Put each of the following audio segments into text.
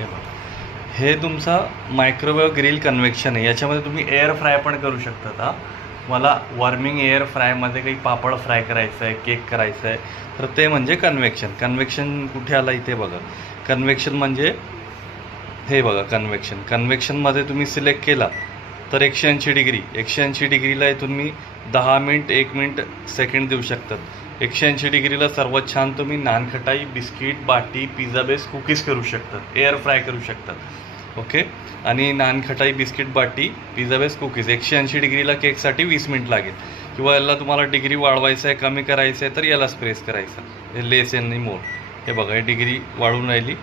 हे बघा, हे तुमचा मायक्रोवेव्ह ग्रिल कन्व्हेक्शन आहे. याच्यामध्ये तुम्ही एअर फ्राय पण करू शकता. मला वॉर्मिंग एअर फ्रायमध्ये काही पापड फ्राय करायचं आहे, केक करायचं आहे, तर ते म्हणजे कन्व्हेक्शन. कन्व्हेक्शन कुठे आला इथे बघा. कन्व्हेक्शन म्हणजे हे बघा कन्व्हेक्शन. कन्व्हेक्शनमध्ये तुम्ही सिलेक्ट केला तर 180 डिग्री, 180 डिग्रीला इथून मी 10 मिनिट 1 मिनिट सेकंड देऊ शकतात. 180 डिग्रीला सर्वात छान तुम्ही नानखटाई, बिस्किट, बाटी, पिझ्झा बेस, कुकीज करू शकतात, एअर फ्राय करू शकतात. ओके. आणि नानखटाई, बिस्किट, बाटी, पिझ्झा बेस, कुकीज 180 डिग्रीला केकसाठी 20 मिनिट लागेल. किंवा याला तुम्हाला डिग्री वाढवायचं आहे, कमी करायचं आहे, तर यालाच प्रेस करायचं, हे लेस आणि मोर. हे बघा, हे डिग्री वाढून राहिली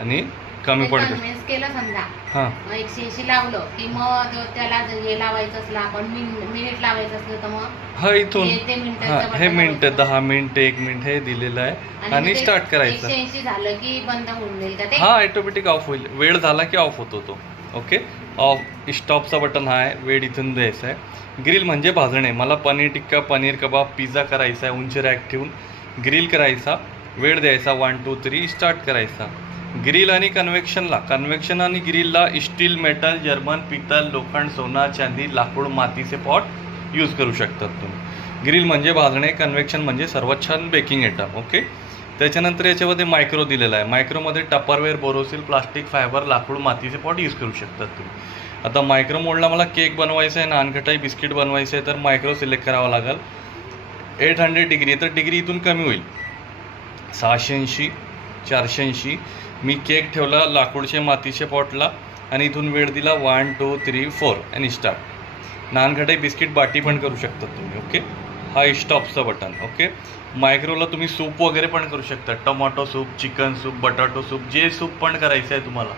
आणि कमी पडते. केलं समजा हां, 180 लावलं की मग त्याला हे लावायचं असलं, आपण मिनिट लावायचं असलं तर मग हा इथून हे मिनिट 10 मिनिट 1 मिनिट हे दिलेलं आहे आणि स्टार्ट करायचं. 180 झालं की बंद होऊन जाईल का ते? हा, ऑटोमॅटिक ऑफ होईल. वेळ झाला की ऑफ होतो तो. ओके. ऑफ स्टॉपचा बटन हा आहे. वेळ इथून द्यायचा आहे. ग्रिल म्हणजे भाजणे. मला पनीर टिक्का, पनीर कबाब, पिझ्झा करायचा आहे. उंची रॅक ठेवून ग्रिल करायचा. वेळ द्यायचा 1 2 3 स्टार्ट करायचा. ग्रिल आणि कन्व्हेक्शन आणि ग्रिलला स्टील, मेटल, जर्मन, पितल, लोखंड, सोना, चांदी, लाकूड, मातीचे पॉट यूज करू शकतात तुम्ही. ग्रिल म्हणजे भाजणे, कन्व्हेक्शन म्हणजे सर्वात छान बेकिंग आयटम. ओके. त्याच्यानंतर याच्यामध्ये मायक्रो दिलेला आहे. मायक्रोमध्ये टपरवेअर, बोरोसिल, प्लास्टिक, फायबर, लाकूड, मातीचे पॉट यूज करू शकतात तुम्ही. आता मायक्रो मोडला मला केक बनवायचा आहे, नानखटाई, बिस्किट बनवायचं आहे, तर मायक्रो सिलेक्ट करावा लागेल. 800 डिग्री, तर डिग्री इथून कमी होईल. 680, 480. मी केक ठेवला लाकूडचे, मातीच्या पॉटला आणि इथून वेळ दिला 1 2 3 4 आणि स्टार्ट. नानखटाई, बिस्किट, बाटी पण करू शकतात तुम्ही. ओके. हा स्टॉपचा बटन. ओके. मायक्रोला तुम्ही सूप वगैरे पण करू शकता. टोमॅटो सूप, चिकन सूप, बटाटो सूप, जे सूप पण करायचं आहे तुम्हाला.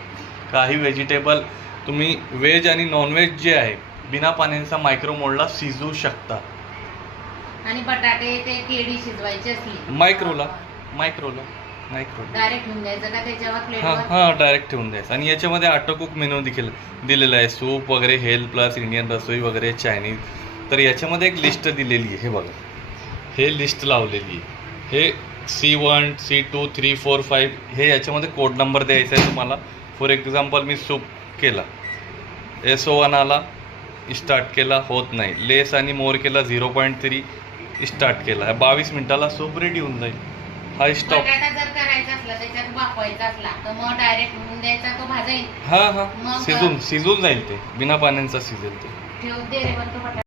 काही व्हेजिटेबल तुम्ही व्हेज आणि नॉनव्हेज जे आहे बिना पाण्याचा मायक्रो मोडला शिजवू शकता. आणि बटाटे ते केळी शिजवायची असली मायक्रोला डायरेक्ट ठेवून द्यायचं का त्याच्यावर हां प्लेटवर? हां, डायरेक्ट ठेवून द्यायचं. आणि याच्यामध्ये ऑटो कुक मेनू देखील दिलेला आहे. सूप वगैरे, हेल्थ प्लस, इंडियन रसोई वगैरे, चायनीज. तर याच्यामध्ये एक लिस्ट दिलेली आहे. हे बघा, हे लिस्ट लावलेली आहे. हे C1 C2 3 4 5 हे याच्यामध्ये कोड नंबर द्यायचा आहे तुम्हाला. फॉर एक्झाम्पल मी सूप केला, SO1 आला, स्टार्ट केला, होत नाही. लेस आणि मोर केला, 0.3 स्टार्ट केला. 22 मिनिटाला सूप रेडी होऊन जाईल. हा स्टॉप. बटाटा जर करायचा असला, त्याच्यात वाफवायचा असला तर मग डायरेक्ट होऊन द्यायचा, तो भाजायचा. हां हां, शिजून जाईल ते. बिना पाण्याचा शिजेल ते. ठेव दे रे बरं तो बटाटा.